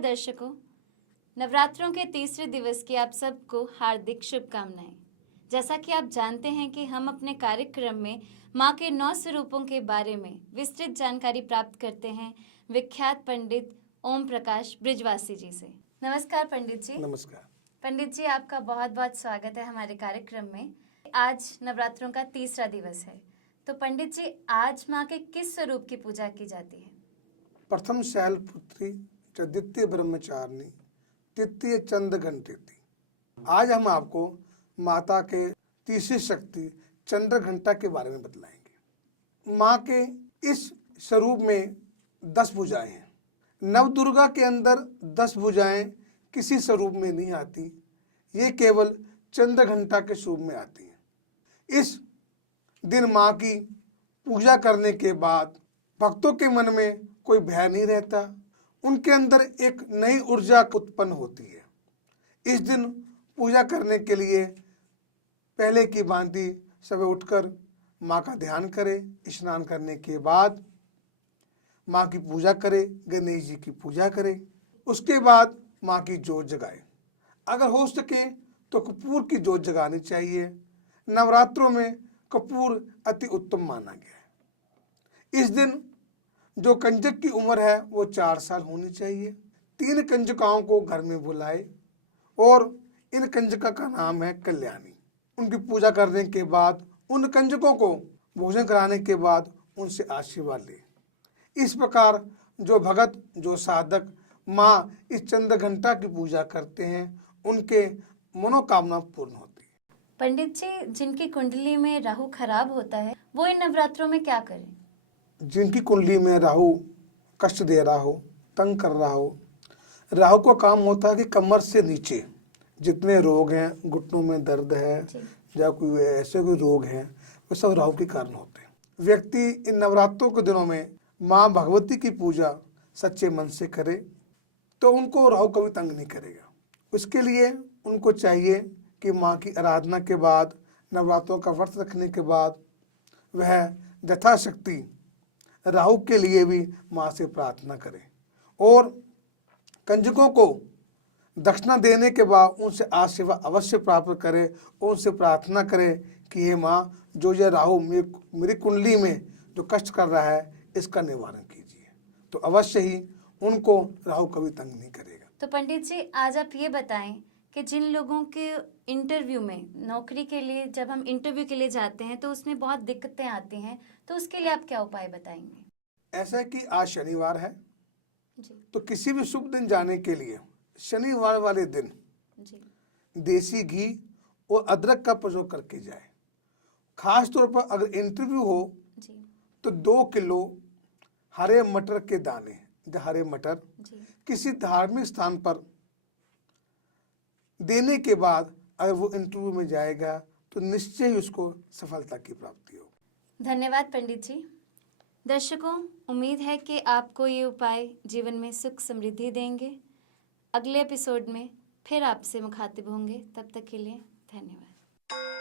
दर्शकों, नवरात्रों के तीसरे दिवस की आप सबको हार्दिक शुभकामनाएं। जैसा कि आप जानते हैं कि हम अपने कार्यक्रम में माँ के 9 स्वरूपों के बारे में विस्तृत जानकारी प्राप्त करते हैं विख्यात पंडित ओम प्रकाश बृजवासी जी से। नमस्कार पंडित जी। नमस्कार पंडित जी, आपका बहुत बहुत स्वागत है हमारे कार्यक्रम में। आज नवरात्रों का तीसरा दिवस है, तो पंडित जी आज माँ के किस स्वरूप की पूजा की जाती है? प्रथम शैलपुत्री च द्वितीय ब्रह्मचारिणी तृतीय चंद्रघंटेति। आज हम आपको माता के तीसरी शक्ति चंद्र घंटा के बारे में बतलाएंगे। माँ के इस स्वरूप में 10 भुजाएं हैं। नवदुर्गा के अंदर 10 भुजाएं किसी स्वरूप में नहीं आती, ये केवल चंद्र घंटा के स्वरूप में आती हैं। इस दिन माँ की पूजा करने के बाद भक्तों के मन में कोई भय नहीं रहता, उनके अंदर एक नई ऊर्जा उत्पन्न होती है। इस दिन पूजा करने के लिए पहले की भांति सुबह उठकर माँ का ध्यान करें, स्नान करने के बाद माँ की पूजा करें, गणेश जी की पूजा करें, उसके बाद माँ की जोत जगाएं। अगर हो सके तो कपूर की जोत जगानी चाहिए। नवरात्रों में कपूर अति उत्तम माना गया है। इस दिन जो कंजक की उम्र है वो 4 साल होनी चाहिए। 3 कंजकाओं को घर में बुलाए और इन कंजका का नाम है कल्याणी। उनकी पूजा करने के बाद उन कंजकों को भोजन कराने के बाद उनसे आशीर्वाद ले। इस प्रकार जो भगत, जो साधक माँ इस चंद्र घंटा की पूजा करते हैं उनके मनोकामना पूर्ण होती है। पंडित जी, जिनकी कुंडली में राहु खराब होता है वो इन नवरात्रों में क्या करें? जिनकी कुंडली में राहु कष्ट दे रहा हो, तंग कर रहा हो, राहु का काम होता है कि कमर से नीचे जितने रोग हैं, घुटनों में दर्द है या कोई ऐसे कोई रोग हैं, वो सब राहु के कारण होते हैं। व्यक्ति इन नवरात्रों के दिनों में माँ भगवती की पूजा सच्चे मन से करे तो उनको राहु कभी तंग नहीं करेगा। उसके लिए उनको चाहिए कि माँ की आराधना के बाद, नवरात्रों का व्रत रखने के बाद वह यथाशक्ति राहु के लिए भी माँ से प्रार्थना करें और कंजकों को दक्षिणा देने के बाद उनसे आशीर्वाद अवश्य प्राप्त करें और उनसे प्रार्थना करें कि हे माँ, जो ये राहु मेरी कुंडली में जो कष्ट कर रहा है इसका निवारण कीजिए, तो अवश्य ही उनको राहु कभी तंग नहीं करेगा। तो पंडित जी आज आप ये बताएं कि जिन लोगों के इंटरव्यू में, नौकरी के लिए जब हम इंटरव्यू के लिए जाते हैं तो उसमें बहुत दिक्कतें आती हैं, तो उसके लिए आप क्या उपाय बताएंगे? ऐसा है कि आज शनिवार है जी तो किसी भी शुभ दिन जाने के लिए शनिवार वाले दिन जी देसी घी और अदरक का प्रयोग करके जाए। खास तौर पर अगर इंटरव्यू हो जी तो 2 किलो हरे मटर के दाने, हरे मटर जी किसी धार्मिक स्थान पर देने के बाद अगर वो इंटरव्यू में जाएगा तो निश्चय ही उसको सफलता की प्राप्ति होगी। धन्यवाद पंडित जी। दर्शकों, उम्मीद है कि आपको ये उपाय जीवन में सुख समृद्धि देंगे। अगले एपिसोड में फिर आपसे मुखातिब होंगे, तब तक के लिए धन्यवाद।